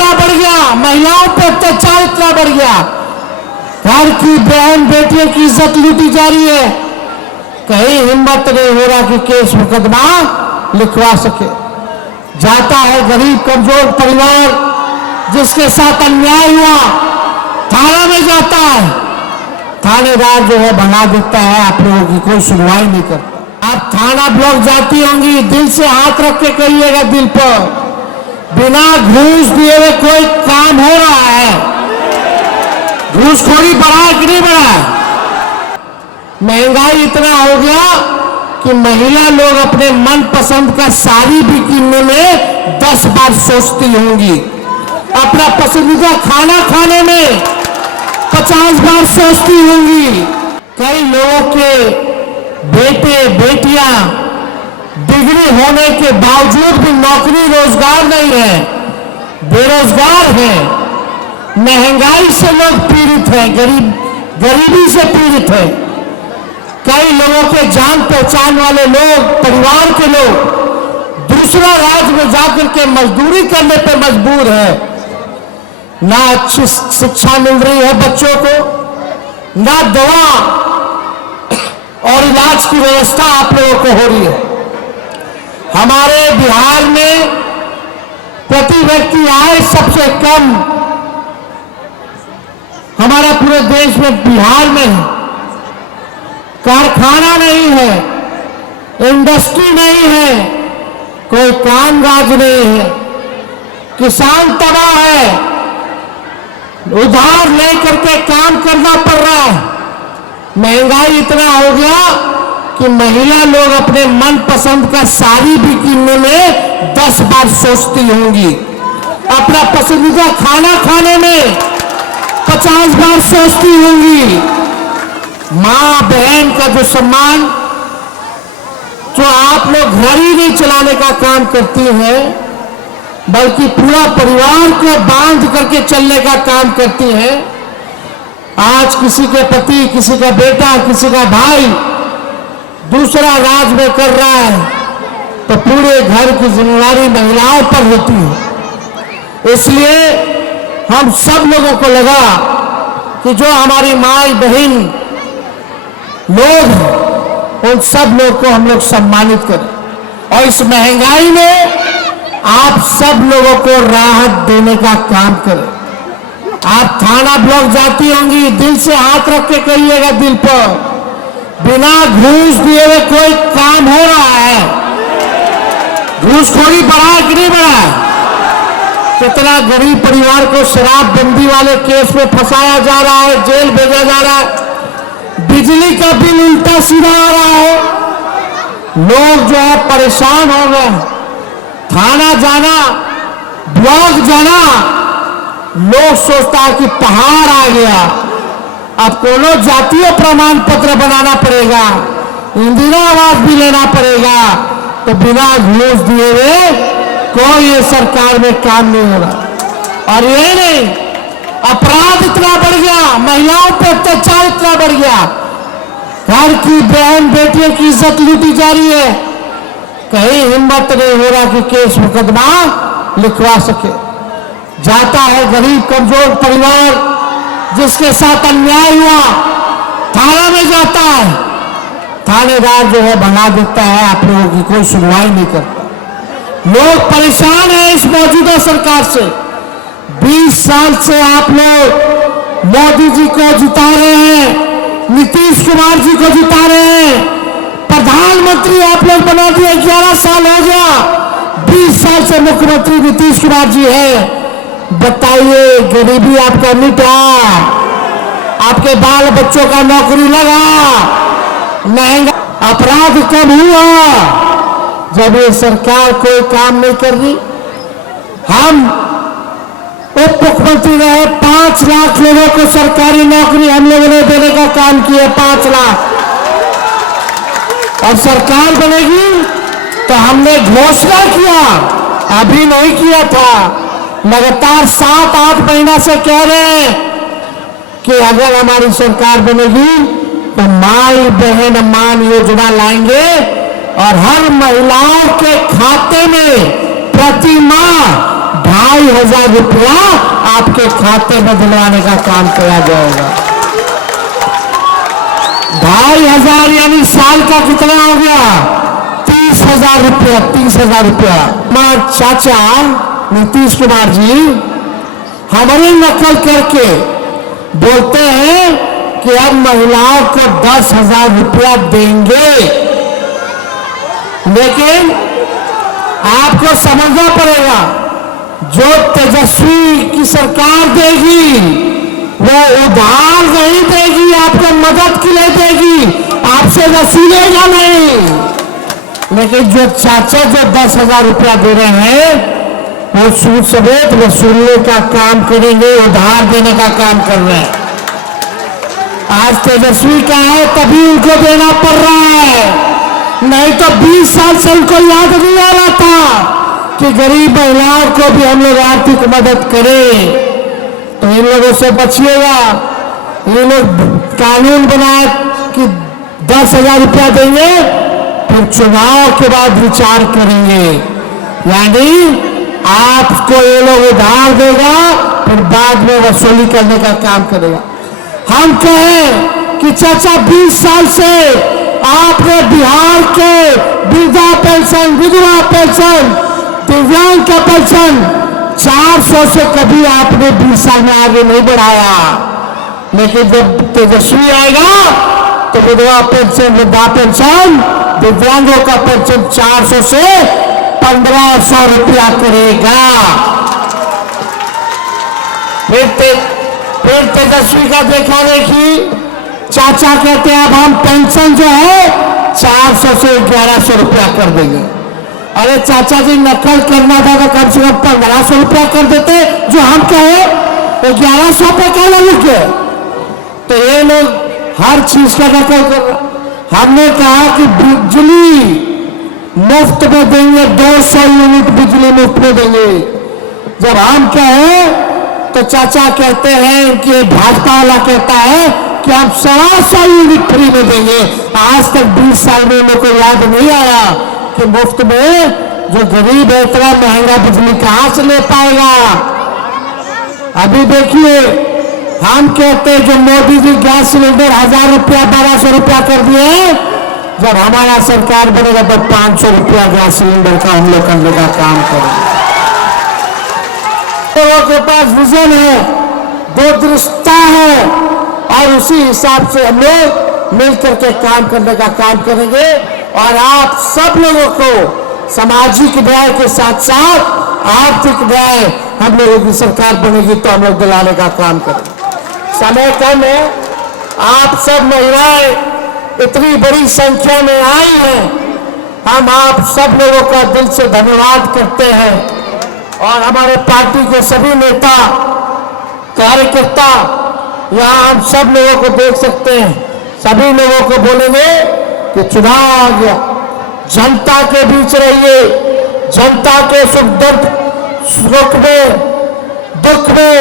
इतना बढ़ गया, महिलाओं पर अत्याचार इतना बढ़ गया, घर की बहन बेटियों की इज्जत लूटी जा रही है। कहीं हिम्मत नहीं हो रहा कि केस मुकदमा लिखवा सके। जाता है गरीब कमजोर परिवार जिसके साथ अन्याय हुआ, थाना में जाता है, थानेदार जो है भगा देता है, आप लोगों की कोई सुनवाई नहीं करता। आप थाना ब्लॉक जाती होंगी, दिल से हाथ रख के कहिएगा दिल पर, बिना घूस दिए हुए कोई काम हो रहा है? घूसखोरी बढ़ा है कि नहीं बढ़ा है? महंगाई इतना हो गया कि महिला लोग अपने मन पसंद का साड़ी भी किनने में 10 बार सोचती होंगी, अपना पसंदीदा खाना खाने में 50 बार सोचती होंगी। कई लोगों के बेटे बेटियां डिग्री होने के बावजूद भी नौकरी रोजगार नहीं है, बेरोजगार हैं। महंगाई से लोग पीड़ित हैं, गरीबी से पीड़ित हैं। कई लोगों के जान पहचान वाले लोग, परिवार के लोग दूसरा राज्य में जाकर के मजदूरी करने पर मजबूर है। ना अच्छी शिक्षा मिल रही है बच्चों को, ना दवा और इलाज की व्यवस्था आप लोगों को हो रही है। हमारे बिहार में प्रति व्यक्ति आय सबसे कम हमारा पूरे देश में बिहार में है। कारखाना नहीं है, इंडस्ट्री नहीं है, कोई कामकाज नहीं है, किसान तबाह है, उधार लेकर के काम करना पड़ रहा है। महंगाई इतना हो गया कि महिला लोग अपने मन पसंद का साड़ी भी किनने में 10 बार सोचती होंगी, अपना पसंदीदा खाना खाने में 50 बार सोचती होंगी। मां बहन का जो सम्मान, जो आप लोग घर ही नहीं चलाने का काम करती हैं, बल्कि पूरा परिवार को बांध करके चलने का काम करती हैं। आज किसी के पति, किसी का बेटा, किसी का भाई दूसरा राज्य में कर रहा है तो पूरे घर की जिम्मेदारी महिलाओं पर होती है। इसलिए हम सब लोगों को लगा कि जो हमारी माई बहन लोग, उन सब लोग को हम लोग सम्मानित करें और इस महंगाई में आप सब लोगों को राहत देने का काम करें। आप थाना ब्लॉक जाती होंगी, दिल से हाथ रख के कहिएगा दिल पर, बिना घूस दिए हुए कोई काम हो रहा है? घूसखोरी बढ़ा है कि नहीं बढ़ा है? कितना गरीब परिवार को शराबबंदी वाले केस में फंसाया जा रहा है, जेल भेजा जा रहा है, बिजली का बिल उल्टा सीधा आ रहा है, लोग जो है परेशान हो गए। थाना जाना, ब्लॉक जाना, लोग सोचता है कि पहाड़ आ गया, अब कोनो जातीय प्रमाण पत्र बनाना पड़ेगा, इंदिरा आवास भी लेना पड़ेगा, तो बिना घूस दिए हुए कोई ये सरकार में काम नहीं हो रहा। और ये नहीं, अपराध इतना बढ़ गया, महिलाओं पर अत्याचार इतना बढ़ गया, घर की बहन बेटियों की इज्जत लूटी जा रही है। कहीं हिम्मत नहीं हो रहा कि केस मुकदमा लिखवा सके। जाता है गरीब कमजोर परिवार जिसके साथ अन्याय हुआ, थाना में जाता है, थानेदार जो है भगा देता है, आप लोगों की कोई सुनवाई नहीं करता। लोग परेशान हैं इस मौजूदा सरकार से। 20 साल से आप लोग मोदी जी को जिता रहे हैं, नीतीश कुमार जी को जिता रहे हैं, प्रधानमंत्री आप लोग बना दिए, 11 साल हो गया, 20 साल से मुख्यमंत्री नीतीश कुमार जी है। बताइए, गरीबी आपका मिटा, आपके बाल बच्चों का नौकरी लगा, महंगा अपराध कम हुआ? जब ये सरकार कोई काम नहीं कर रही। हम उप मुख्यमंत्री रहे, 5 लाख लोगों को सरकारी नौकरी हम लोगों ने देने का काम किया, 5 लाख। और सरकार बनेगी तो हमने घोषणा किया, अभी नहीं किया था, लगातार 7-8 महीना से कह रहे हैं कि अगर हमारी सरकार बनेगी तो माई बहन मान योजना लाएंगे और हर महिलाओं के खाते में प्रति माह 2000 रुपया आपके खाते में दिलवाने का काम किया जाएगा। 2500 यानी साल का कितना हो गया? 30,000 रुपया। 30,000 रुपया। हमारे चाचा नीतीश कुमार जी हमारी नकल करके बोलते हैं कि अब महिलाओं को 10,000 रुपया देंगे, लेकिन आपको समझना पड़ेगा जो तेजस्वी की सरकार देगी वो उधार नहीं देगी, आपको मदद के लिए देगी, आपसे वसूलेगा नहीं। लेकिन जो चाचा जो 10,000 रुपया दे रहे हैं वो सूद समेत वसूलने का काम करेंगे, उधार देने का काम कर रहे हैं। आज तेजस्वी का है तभी उनको देना पड़ रहा है, नहीं तो 20 साल से उनको याद नहीं आ रहा था कि गरीब महिलाओं को भी हम लोग आर्थिक मदद करें। तो इन लोगों से बचिएगा। ये लोग कानून बनाए कि 10,000 रुपया देंगे, फिर चुनाव के बाद विचार करेंगे, यानी आपको ये लोग उधार देगा फिर बाद में वसूली करने का काम करेगा। हम कहें कि चाचा 20 साल से आपने बिहार के वृद्धा पेंशन, विधवा पेंशन, दिव्यांग का पेंशन 400 से कभी आपने 20 साल में आगे नहीं बढ़ाया, लेकिन जब तेजस्वी आएगा तो विधवा पेंशन, वृद्धा पेंशन, दिव्यांगों का पेंशन 400 से 1500 रुपया करेगा। फिर तेजस्वी का देखा देखी, चाचा कहते हैं अब हम पेंशन जो है 400 से 1100 रुपया कर देंगे। अरे चाचा जी नकल करना था तो कम से कम 1500 रुपया कर देते, जो हम कहे तो 1100 पे क्या लगे। तो ये लोग हर चीज का नकल कर रहे। हमने कहा कि बिजली मुफ्त में देंगे, 200 यूनिट बिजली मुफ्त में देंगे। जब हम कहें तो चाचा कहते हैं कि भाजपा वाला कहता है कि हम 125 यूनिट फ्री में देंगे। आज तक 20 साल में मेरे को याद नहीं आया कि मुफ्त में जो गरीब है इतना महंगा बिजली कहां से ले पाएगा। अभी देखिए हम कहते हैं जो मोदी जी गैस सिलेंडर 1000 रुपया 1200 रुपया कर दिए, जब हमारा सरकार बनेगा तो 500 रुपया गैस सिलेंडर का हम लोग करने का काम करेंगे। लोगों के पास विजन है, दूरदृष्टता है, और उसी हिसाब से हम लोग मिलकर के काम करने का काम करेंगे। और आप सब लोगों को सामाजिक न्याय के साथ साथ आर्थिक न्याय हम लोगों की सरकार बनेगी तो हम लोग दिलाने का काम करेंगे। समय कम है, आप सब महिलाएं इतनी बड़ी संख्या में आई हैं, हम आप सब लोगों का दिल से धन्यवाद करते हैं। और हमारे पार्टी के सभी नेता कार्यकर्ता यहाँ हम सब लोगों को देख सकते हैं, सभी लोगों को बोलेंगे कि चुनाव आ गया, जनता के बीच रहिए, जनता के सुख में दुख में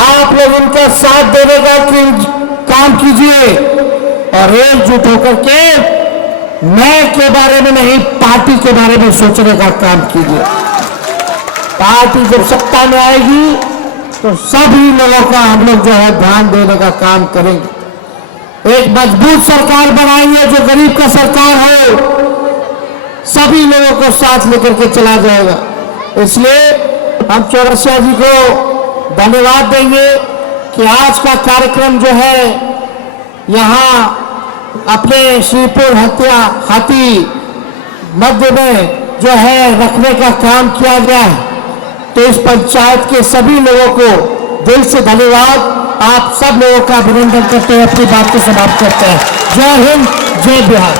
आप लोग इनका साथ देने का काम कीजिए और एकजुट होकर के मैं के बारे में नहीं पार्टी के बारे में सोचने का काम कीजिए। पार्टी जब सत्ता में आएगी तो सभी लोगों का हम लोग जो है ध्यान देने का काम करेंगे। एक मजबूत सरकार बनाएंगे जो गरीब का सरकार हो, सभी लोगों को साथ लेकर के चला जाएगा। इसलिए हम चौरसिया जी को धन्यवाद देंगे कि आज का कार्यक्रम जो है यहाँ अपने श्रीपुर हाथी मध्य में जो है रखने का काम किया गया है, तो इस पंचायत के सभी लोगों को दिल से धन्यवाद। आप सब लोगों का अभिनंदन करते हुए अपनी बात को समाप्त करते हैं। जय हिंद, जय बिहार।